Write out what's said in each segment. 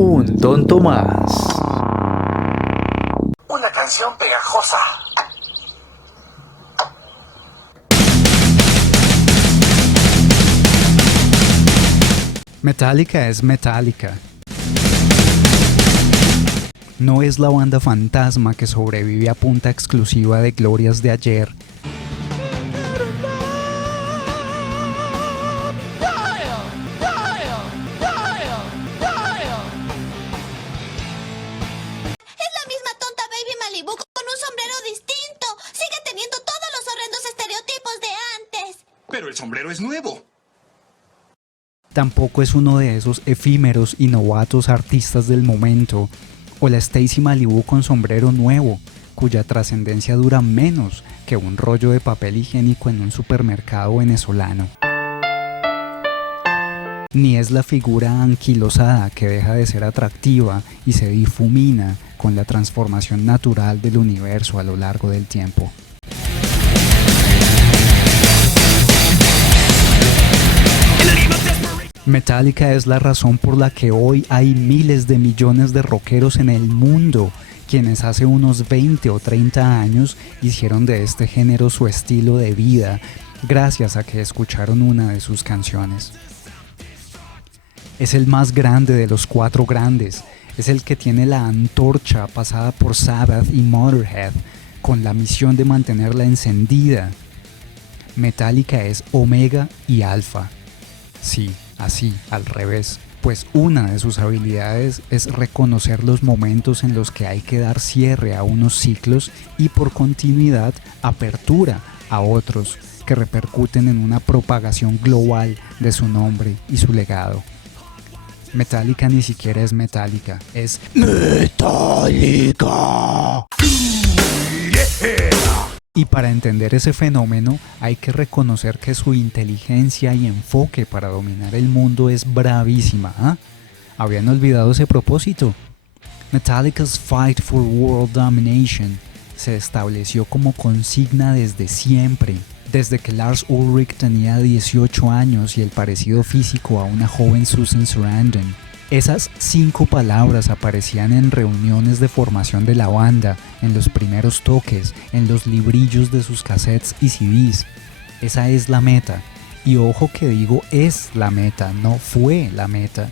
Un tonto más. Una canción pegajosa. Metallica es Metallica. No es la banda fantasma que sobrevive a punta exclusiva de glorias de ayer. Es la misma tonta Baby Malibu con un sombrero distinto. Sigue teniendo todos los horrendos estereotipos de antes. Pero el sombrero es nuevo. Tampoco es uno de esos efímeros y novatos artistas del momento, o la Stacy Malibu con sombrero nuevo, cuya trascendencia dura menos que un rollo de papel higiénico en un supermercado venezolano. Ni es la figura anquilosada que deja de ser atractiva y se difumina con la transformación natural del universo a lo largo del tiempo. Metallica es la razón por la que hoy hay miles de millones de rockeros en el mundo, quienes hace unos 20 o 30 años hicieron de este género su estilo de vida, gracias a que escucharon una de sus canciones. Es el más grande de los cuatro grandes, es el que tiene la antorcha pasada por Sabbath y Motorhead, con la misión de mantenerla encendida. Metallica es Omega y Alfa. Sí, así, al revés, pues una de sus habilidades es reconocer los momentos en los que hay que dar cierre a unos ciclos y por continuidad apertura a otros que repercuten en una propagación global de su nombre y su legado. Metallica ni siquiera es Metallica, es Metallica. Y para entender ese fenómeno hay que reconocer que su inteligencia y enfoque para dominar el mundo es bravísima. ¿Ah? ¿Habían olvidado ese propósito? Metallica's Fight for World Domination se estableció como consigna desde siempre, desde que Lars Ulrich tenía 18 años y el parecido físico a una joven Susan Sarandon. Esas 5 palabras aparecían en reuniones de formación de la banda, en los primeros toques, en los librillos de sus cassettes y CDs. Esa es la meta. Y ojo que digo es la meta, no fue la meta.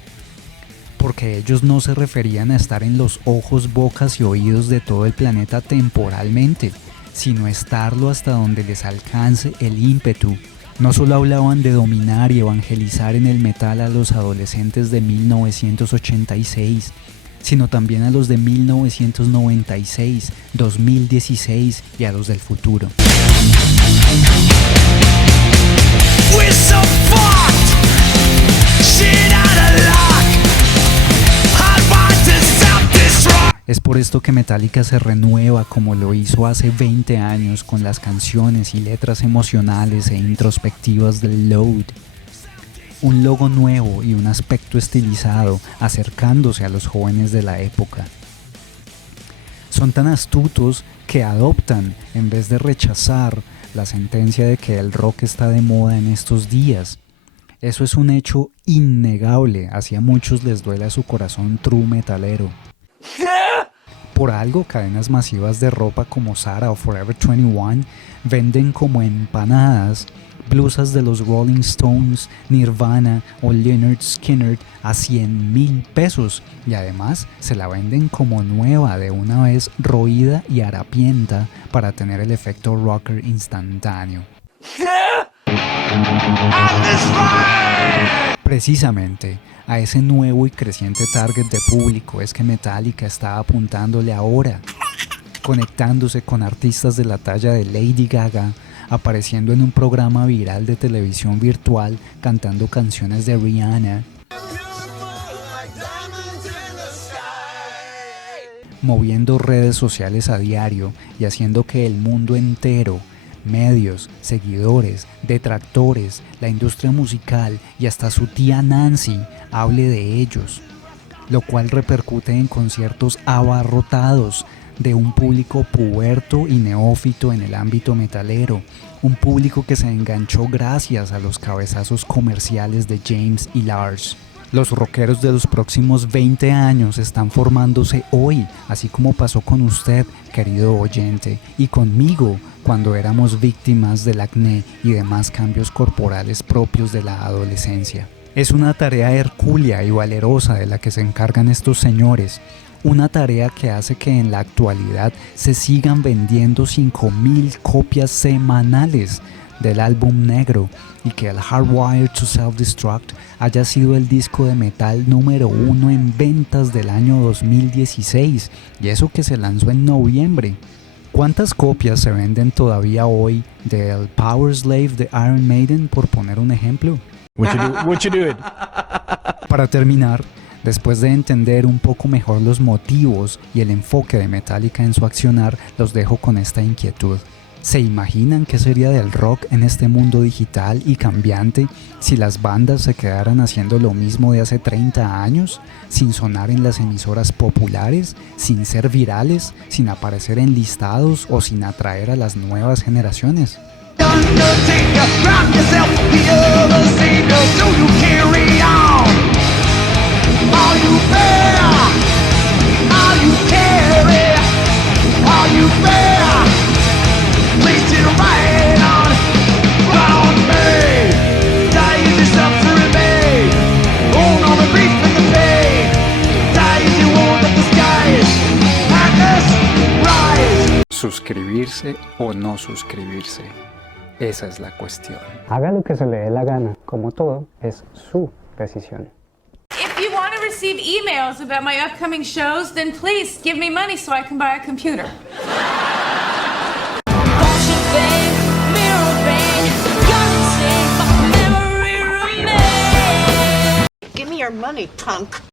Porque ellos no se referían a estar en los ojos, bocas y oídos de todo el planeta temporalmente, sino estarlo hasta donde les alcance el ímpetu. No solo hablaban de dominar y evangelizar en el metal a los adolescentes de 1986, sino también a los de 1996, 2016 y a los del futuro. We're so fucked. Shit out of luck. Hot rod to self-destruct. Es por esto que Metallica se renueva como lo hizo hace 20 años con las canciones y letras emocionales e introspectivas del Load. Un logo nuevo y un aspecto estilizado acercándose a los jóvenes de la época. Son tan astutos que adoptan en vez de rechazar la sentencia de que el rock está de moda en estos días. Eso es un hecho innegable, así a muchos les duele a su corazón true metalero. Por algo, cadenas masivas de ropa como Zara o Forever 21 venden como empanadas blusas de los Rolling Stones, Nirvana o Lynyrd Skynyrd a 100,000 pesos y además se la venden como nueva de una vez roída y harapienta para tener el efecto rocker instantáneo. Precisamente a ese nuevo y creciente target de público es que Metallica está apuntándole ahora, conectándose con artistas de la talla de Lady Gaga, apareciendo en un programa viral de televisión virtual cantando canciones de Rihanna, moviendo redes sociales a diario y haciendo que el mundo entero, medios, seguidores, detractores, la industria musical y hasta su tía Nancy hable de ellos, lo cual repercute en conciertos abarrotados de un público puberto y neófito en el ámbito metalero, un público que se enganchó gracias a los cabezazos comerciales de James y Lars, Los rockeros de los próximos 20 años están formándose hoy, así como pasó con usted, querido oyente, y conmigo cuando éramos víctimas del acné y demás cambios corporales propios de la adolescencia. Es una tarea hercúlea y valerosa de la que se encargan estos señores, una tarea que hace que en la actualidad se sigan vendiendo 5.000 copias semanales del álbum negro y que el Hardwired to Self-Destruct haya sido el disco de metal número 1 en ventas del año 2016, y eso que se lanzó en noviembre. ¿Cuántas copias se venden todavía hoy del Power Slave de Iron Maiden, por poner un ejemplo? What you doing? Para terminar, después de entender un poco mejor los motivos y el enfoque de Metallica en su accionar, los dejo con esta inquietud. ¿Se imaginan qué sería del rock en este mundo digital y cambiante si las bandas se quedaran haciendo lo mismo de hace 30 años, sin sonar en las emisoras populares, sin ser virales, sin aparecer en listados o sin atraer a las nuevas generaciones? ¿Suscribirse o no suscribirse? Esa es la cuestión. Haga lo que se le dé la gana, como todo, es su decisión. If you want to receive emails about my upcoming shows, then please give me money so I can buy a computer. Give me your money, punk.